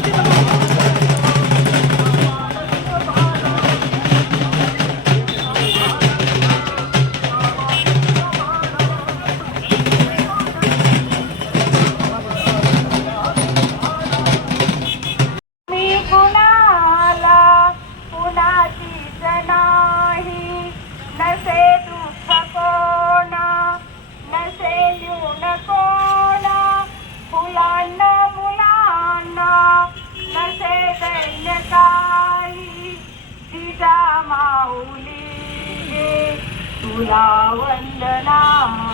Brasil! माऊली तुला वंदना.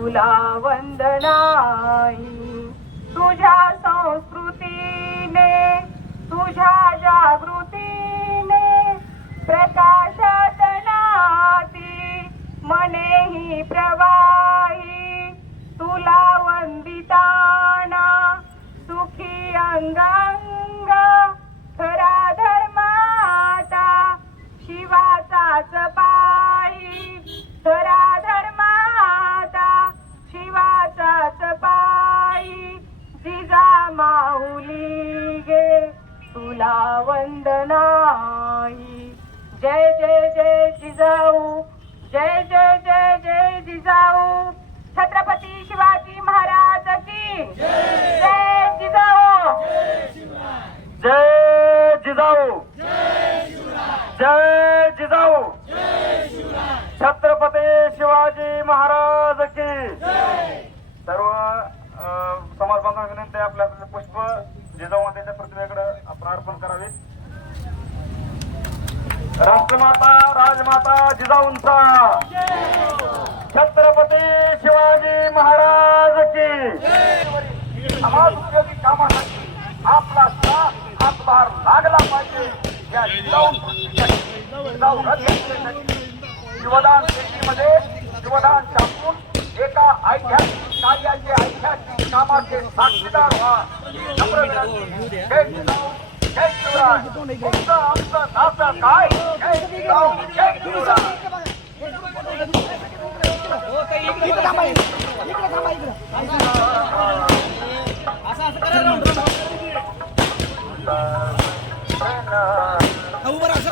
तुला वंदनाई. तुझ्या संस्कृतीने तुझ्या जागृतीने प्रकाशात नाती मनेही प्र तुला वंदनाई जय जय जय जिजाऊ. जय जय जय जय जिजाऊ. छत्रपती शिवाजी महाराज की जय जिजाऊ. जय जिजाऊ. जय जिजाऊ छत्रपती शिवाजी महाराज की सर्व अ, समाज बांधवांना विनंती आहे आपल्या आपले पुष्प जिजाऊ मातेच्या प्रतिमेकडे आपण अर्पण करावे राष्ट्रमाता राजमाता जिजाऊंचा. छत्रपती शिवाजी महाराज की समाज उपयोगी कामासाठी आपला साथ हातभार लागला पाहिजे. या जिजाऊ जिजाऊ शिवदान शेतीमध्ये शिवदान टाकून एका ऐतिहासिक कार्याचे ऐतिहासिक कामाचे साक्षीदार व्हा. नम्र विनंती. काय?